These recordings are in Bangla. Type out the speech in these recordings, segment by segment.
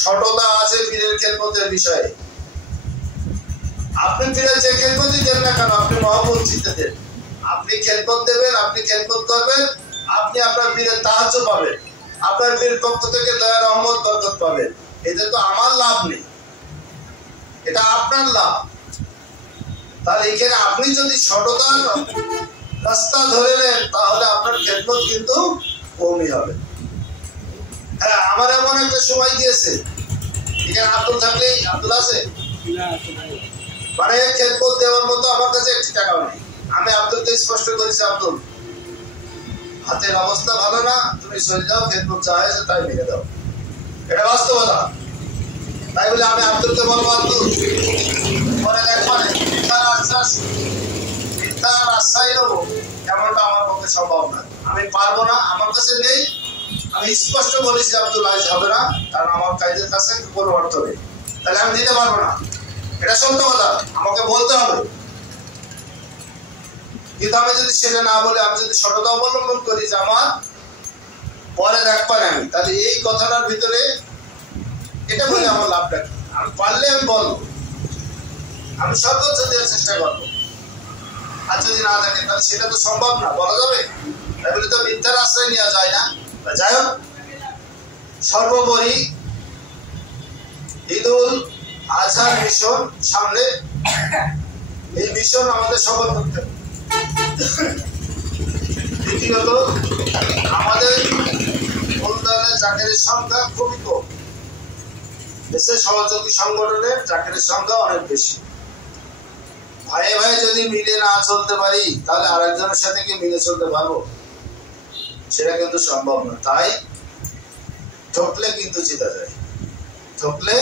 সততা আছে পীরের খেদমতের বিষয়ে। আপনি পীরের যে খেদমতই দেন না কেন, আপনি মহব্বত চিন্তা দেন, আপনি খেদমত দেবেন, আপনি খেদমত করবেন, আপনি আপনার পীরের তাহাজ্জু পাবেন, আপনার পীরের পক্ষ থেকে দয়া রহমত বরকত পাবেন। এতে তো আমার লাভ নেই, এটা আপনার লাভ। তাহলে এখানে আপনি যদি সততার রাস্তা ধরে নেন তাহলে আপনার খেদমত কিন্তু কমই হবে। হ্যাঁ, আমার এমন একটা সময় গিয়েছে, এখানে আব্দুল থাকলেই, আব্দুল আছে মানে খেদমত দেওয়ার মতো আমার কাছে একটি টাকাও নেই। আমি আব্দুলকে স্পষ্ট করেছি, আব্দুল হাতের অবস্থা ভালো না, তুমি চলে যাও, খেদমত যা হয়েছে তাই মেনে দাও, এটা বাস্তবতা। তাই বলে আমি আব্দুলকে বলবো আব্দুল পরে দেখবেন মিথ্যার আশ্রয় নেবো, এমনটা আমার পক্ষে সম্ভব না। আমি পারবো না, আমার কাছে নেই। আমি স্পষ্ট বলেছি আব্দুল আজ হবে না, কারণ আমার কাজের কাছে কোনো অর্থ নেই, তাহলে আমি দিতে পারবো না। এটা সত্য কথা, আমাকে বলতে হবে। কিন্তু আমি যদি সেটা না বলে আমি যদি সততা অবলম্বন করি যে আমার পরে দেখবেন আমি, তাহলে এই কথাটার ভিতরে এটা বলে আমার লাভটা কি? আমি পারলে আমি বলবো, আমি সর্বোচ্চ দেওয়ার চেষ্টা করবো। আর যদি না থাকে তাহলে সেটা তো সম্ভব না, বলা যাবে? তাই বলে তো মিথ্যার আশ্রয় নেওয়া যায় না। যাই হোক, সর্বোপরি ঈদুল আজহার মিশন সামনে, এই মিশন আমাদের সফল করতে হবে। দ্বিতীয়ত, আমাদের মূলধনের চাকরির সংখ্যা খুবই কম, দেশের সহযোগী সংগঠনের চাকরির সংখ্যা অনেক বেশি। ভাইয়ে ভাই যদি মিলে না চলতে পারি তাহলে আরেকজনের সাথে কি মিলে চলতে পারবো? সেটা কিন্তু সম্ভব না। তাই ঠকলে কিন্তু জিতা যায়, ঠকলে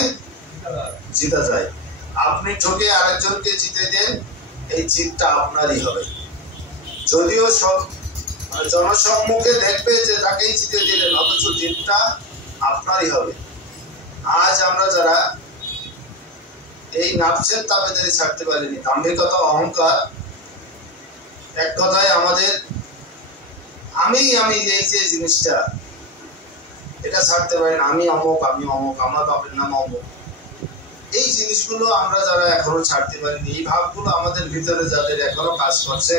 জিতা যায়। আপনি ঠকে আরেকজনকে জিতে দেন, এই জিতটা আপনারই হবে। যদিও সব জনসম্মুখে দেখবে যে তাকেই জিতে দিলেন, অথচ জিতটা আপনারই হবে। আজ আমরা যারা এই নাফসের তাবেদারি ছাড়তে পারিনি, দাম্ভিকতা অহংকার, এক কথায় আমাদের আমি এই যে জিনিসটা, এটা ছাড়তে পারি না। আমি অমুক, আমার বাপের নাম অমুক, এই জিনিসগুলো আমরা যারা এখনো ছাড়তে পারিনি, এই ভাবগুলো আমাদের ভিতরে যাদের এখনো কাজ করছে,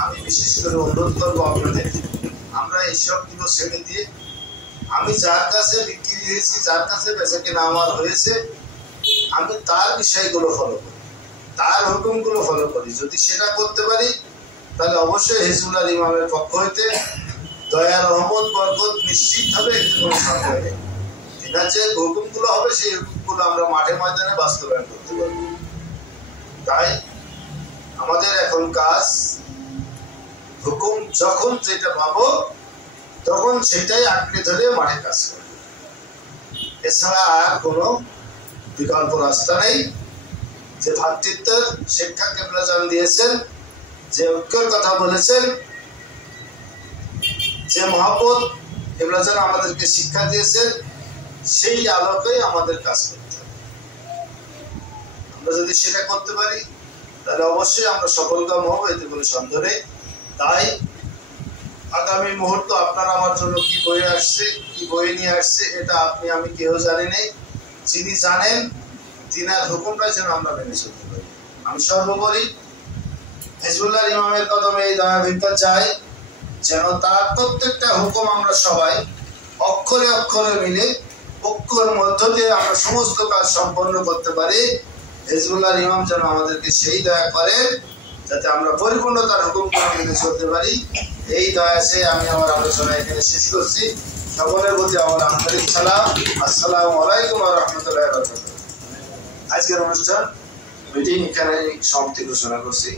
আমি বিশেষ করে অনুরোধ করবো আপনাদের, আমরা এইসবগুলো ছেড়ে দিয়ে আমি যার কাছে বিক্রি হয়েছি, যার কাছে বেচা কেনা আমার হয়েছে, আমি তার বিষয়গুলো ফলো করি, তার হুকুমগুলো ফলো করি। যদি সেটা করতে পারি তাহলে অবশ্যই হিজবুল্লাহ ইমামের পক্ষ হইতে দয়া রহমত বরকত নিশ্চিত হবে, এতে কোনো সন্দেহ নেই। তিনার যে হুকুমগুলো হবে সেই হুকুমগুলো আমরা মাঠে ময়দানে বাস্তবায়ন করতে পারবো। তাই আমাদের এখন কাজ, হুকুম যখন যেটা পাবো তখন সেটাই আঁকড়ে ধরে মাঠে কাজ করবো, এছাড়া আর কোনো বিকল্প রাস্তা নেই। যে ভ্রাতৃত্বের শিক্ষা কেবলা জান দিয়েছেন, যে ঐক্যের কথা বলেছেন, যে মহব্বত কেবলা জান আমাদেরকে শিক্ষা দিয়েছেন, সেই আলোকেই আমাদের কাজ করতে হবে। আমরা যদি সেটা করতে পারি তাহলে অবশ্যই আমরা সফলকাম হব, এতে কোনো সন্দেহ নেই। তাই আগামী মুহূর্ত আপনার আমার জন্য কি বয়ে আসছে, কি বয়ে নিয়ে আসছে, এটা আপনি আমি কেউ জানি নেই। যিনি জানেন তিনার হুকুমটা যেন আমরা মেনে চলতে পারি। আমি সর্বোপরি হিজবুল্লাহ ইমামের কদমে এই দয়া ভিক্ষা চাই, যেন তার প্রত্যেকটা হুকুম আমরা সবাই অক্ষরে অক্ষরে মিলে ঐক্যের মধ্য দিয়ে আমরা সমস্ত কাজ সম্পন্ন করতে পারি। হিজবুল্লাহ ইমাম যেন আমাদেরকে সেই দয়া করে যাতে আমরা পরিপূর্ণ তার হুকুমগুলো মেনে চলতে পারি। এই দয়া সে আমি আমার আলোচনা এখানে শেষ করছি। সকলের প্রতি আমার আন্তরিক সালাম। আসসালামু আলাইকুম ওয়া রাহমাতুল্লাহি ওয়া বারাকাতুহু। আজকের অনুষ্ঠান মিটিং এখানে সমাপ্তি ঘোষণা করছি।